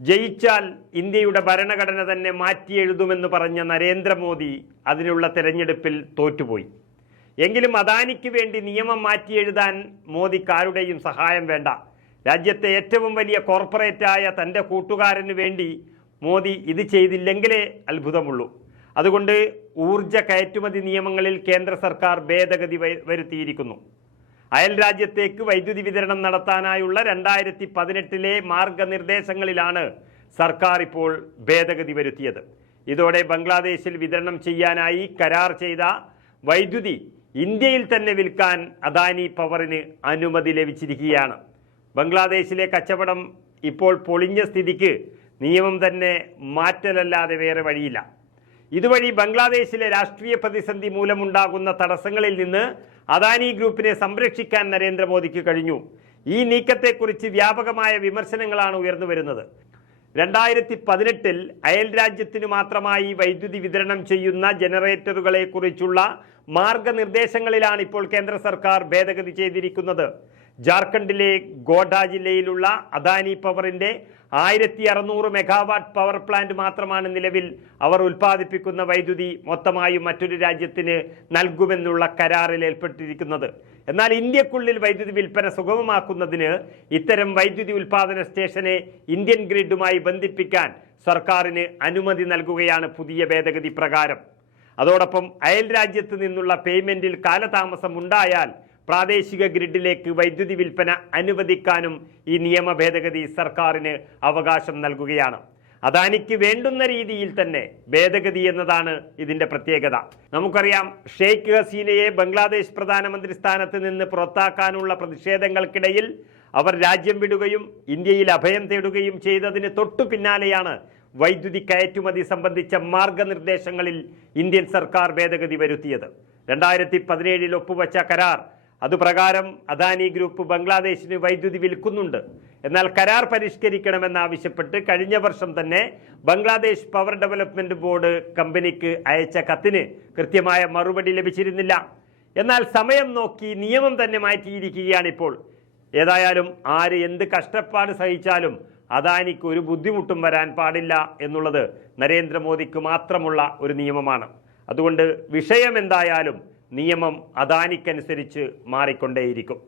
ജയിച്ചാൽ ഇന്ത്യയുടെ ഭരണഘടന തന്നെ മാറ്റിയെഴുതുമെന്ന് പറഞ്ഞ നരേന്ദ്രമോദി അതിനുള്ള തെരഞ്ഞെടുപ്പിൽ തോറ്റുപോയി. എങ്കിലും അദാനിക്ക് വേണ്ടി നിയമം മാറ്റിയെഴുതാൻ മോദി ആരുടെയും സഹായം വേണ്ട. രാജ്യത്തെ ഏറ്റവും വലിയ കോർപ്പറേറ്റായ തന്റെ കൂട്ടുകാരന് വേണ്ടി മോദി ഇത് ചെയ്തില്ലെങ്കിലേ അത്ഭുതമുള്ളൂ. അതുകൊണ്ട് ഊർജ കയറ്റുമതി നിയമങ്ങളിൽ കേന്ദ്ര സർക്കാർ ഭേദഗതി വരുത്തിയിരിക്കുന്നു. അയൽ രാജ്യത്തേക്ക് വൈദ്യുതി വിതരണം നടത്താനായുള്ള രണ്ടായിരത്തി പതിനെട്ടിലെ മാർഗനിർദ്ദേശങ്ങളിലാണ് സർക്കാർ ഇപ്പോൾ ഭേദഗതി വരുത്തിയത്. ഇതോടെ ബംഗ്ലാദേശിൽ വിതരണം ചെയ്യാനായി കരാർ ചെയ്ത വൈദ്യുതി ഇന്ത്യയിൽ തന്നെ വിൽക്കാൻ അദാനി പവറിന് അനുമതി ലഭിച്ചിരിക്കുകയാണ്. ബംഗ്ലാദേശിലെ കച്ചവടം ഇപ്പോൾ പൊളിഞ്ഞ സ്ഥിതിക്ക് നിയമം തന്നെ മാറ്റലല്ലാതെ വേറെ വഴിയില്ല. ഇതുവഴി ബംഗ്ലാദേശിലെ രാഷ്ട്രീയ പ്രതിസന്ധി മൂലമുണ്ടാകുന്ന തടസ്സങ്ങളിൽ നിന്ന് അദാനി ഗ്രൂപ്പിനെ സംരക്ഷിക്കാൻ നരേന്ദ്രമോദിക്ക് കഴിഞ്ഞു. ഈ നീക്കത്തെക്കുറിച്ച് വ്യാപകമായ വിമർശനങ്ങളാണ് ഉയർന്നു വരുന്നത് രണ്ടായിരത്തി പതിനെട്ടിൽ അയൽ രാജ്യത്തിന് മാത്രമായി വൈദ്യുതി വിതരണം ചെയ്യുന്ന ജനറേറ്ററുകളെ കുറിച്ചുള്ള മാർഗനിർദ്ദേശങ്ങളിലാണ് ഇപ്പോൾ കേന്ദ്ര സർക്കാർ ഭേദഗതി ചെയ്തിരിക്കുന്നത്. ജാർഖണ്ഡിലെ ഗോഡ ജില്ലയിലുള്ള അദാനി പവറിന്റെ ആയിരത്തി അറുന്നൂറ് മെഗാവാട്ട് പവർ പ്ലാന്റ് മാത്രമാണ് നിലവിൽ അവർ ഉൽപ്പാദിപ്പിക്കുന്ന വൈദ്യുതി മൊത്തമായും മറ്റൊരു രാജ്യത്തിന് നൽകുമെന്നുള്ള കരാറിൽ ഏർപ്പെട്ടിരിക്കുന്നത്. എന്നാൽ ഇന്ത്യക്കുള്ളിൽ വൈദ്യുതി വിൽപ്പന സുഗമമാക്കുന്നതിന് ഇത്തരം വൈദ്യുതി ഉൽപ്പാദന സ്റ്റേഷനെ ഇന്ത്യൻ ഗ്രിഡുമായി ബന്ധിപ്പിക്കാൻ സർക്കാരിന് അനുമതി നൽകുകയാണ് പുതിയ ഭേദഗതി പ്രകാരം. അതോടൊപ്പം അയൽ രാജ്യത്ത് നിന്നുള്ള പേയ്മെന്റിൽ കാലതാമസം ഉണ്ടായാൽ പ്രാദേശിക ഗ്രിഡിലേക്ക് വൈദ്യുതി വിൽപ്പന അനുവദിക്കാനും ഈ നിയമ ഭേദഗതി സർക്കാരിന് അവകാശം നൽകുകയാണ്. അദാനിക്ക് വേണ്ടുന്ന രീതിയിൽ തന്നെ ഭേദഗതി എന്നതാണ് ഇതിന്റെ പ്രത്യേകത. നമുക്കറിയാം ഷെയ്ഖ് ഹസീനയെ ബംഗ്ലാദേശ് പ്രധാനമന്ത്രി സ്ഥാനത്ത് നിന്ന് പുറത്താക്കാനുള്ള പ്രതിഷേധങ്ങൾക്കിടയിൽ അവർ രാജ്യം വിടുകയും ഇന്ത്യയിൽ അഭയം തേടുകയും ചെയ്തതിന് തൊട്ടു പിന്നാലെയാണ് വൈദ്യുതി കയറ്റുമതി സംബന്ധിച്ച മാർഗനിർദ്ദേശങ്ങളിൽ ഇന്ത്യൻ സർക്കാർ ഭേദഗതി വരുത്തിയത്. രണ്ടായിരത്തി പതിനേഴിൽ ഒപ്പുവച്ച കരാർ അതുപ്രകാരം അദാനി ഗ്രൂപ്പ് ബംഗ്ലാദേശിന് വൈദ്യുതി വിൽക്കുന്നുണ്ട്. എന്നാൽ കരാർ പരിഷ്കരിക്കണമെന്നാവശ്യപ്പെട്ട് കഴിഞ്ഞ വർഷം തന്നെ ബംഗ്ലാദേശ് പവർ ഡെവലപ്മെന്റ് ബോർഡ് കമ്പനിക്ക് അയച്ച കത്തിന് കൃത്യമായ മറുപടി ലഭിച്ചിരുന്നില്ല. എന്നാൽ സമയം നോക്കി നിയമം തന്നെ മാറ്റിയിരിക്കുകയാണിപ്പോൾ ഏതായാലും ആര് എന്ത് കഷ്ടപ്പാട് സഹിച്ചാലും അദാനിക്ക് ഒരു ബുദ്ധിമുട്ടും വരാൻ പാടില്ല എന്നുള്ളത് നരേന്ദ്രമോദിക്ക് മാത്രമുള്ള ഒരു നിയമമാണ്. അതുകൊണ്ട് വിഷയം എന്തായാലും നിയമം അദാനിക്കനുസരിച്ച് മാറിക്കൊണ്ടേയിരിക്കും